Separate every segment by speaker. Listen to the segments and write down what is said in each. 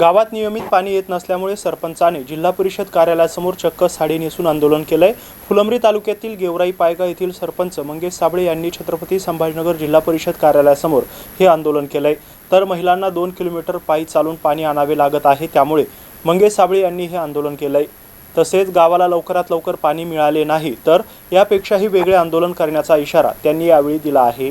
Speaker 1: गावात नियमित पाणी येत नसल्यामुळे सरपंचाने जिल्हा परिषद कार्यालयासमोर चक्क साडी नेसून आंदोलन केलंय. फुलंब्री तालुक्यातील गेवराई पायगा येथील सरपंच मंगेश साबळे यांनी छत्रपती संभाजीनगर जिल्हा परिषद कार्यालयासमोर हे आंदोलन केलंय. तर महिलांना दोन किलोमीटर पायी चालून पाणी आणावे लागत आहे त्यामुळे मंगेश साबळे यांनी हे आंदोलन केलंय. तसेच गावाला लवकरात लवकर पाणी मिळाले नाही तर यापेक्षाही वेगळे आंदोलन करण्याचा इशारा त्यांनी यावेळी दिला आहे.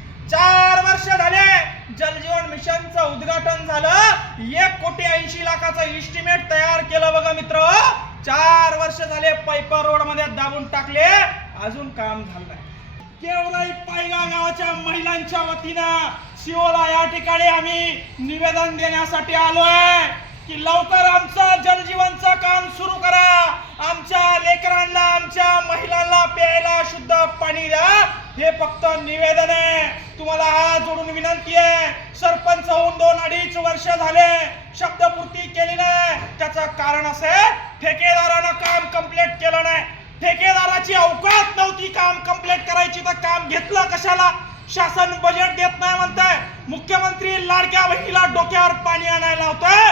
Speaker 2: चार वर्ष झाले जलजीवन मिशनचं उद्घाटन झालं. एक कोटी ऐंशी लाखाचं इस्टिमेट तयार केलं बघा मित्र. चार वर्ष झाले पैपर रोडमध्ये दाबून टाकले. अजून काम झालं नाही. केवळाई पायगा गावाच्या महिलांच्या वतीनं शिवला या ठिकाणी आम्ही निवेदन देण्यासाठी आलोय की लवकर आमचं जलजीवनचं काम सुरू करा. आमच्या लेकरांना आमच्या महिलांना प्यायला शुद्ध पाणी द्या. हे फक्त निवेदन आहे. तुम्हाला हात जोडून विनंती आहे. सरपंच होऊन दोन अडीच वर्ष झाले. शब्दपूर्ती केली नाही. त्याचं कारण असं आहे ठेकेदारानं काम कंप्लीट केलं नाही. ठेकेदाराची अवकात नव्हती काम कंप्लीट करायची तर काम घेतलं कशाला? शासन बजेट देत नाही म्हणताय. मुख्यमंत्री लाडक्या बहिणीला डोक्यावर पाणी आणायला होतंय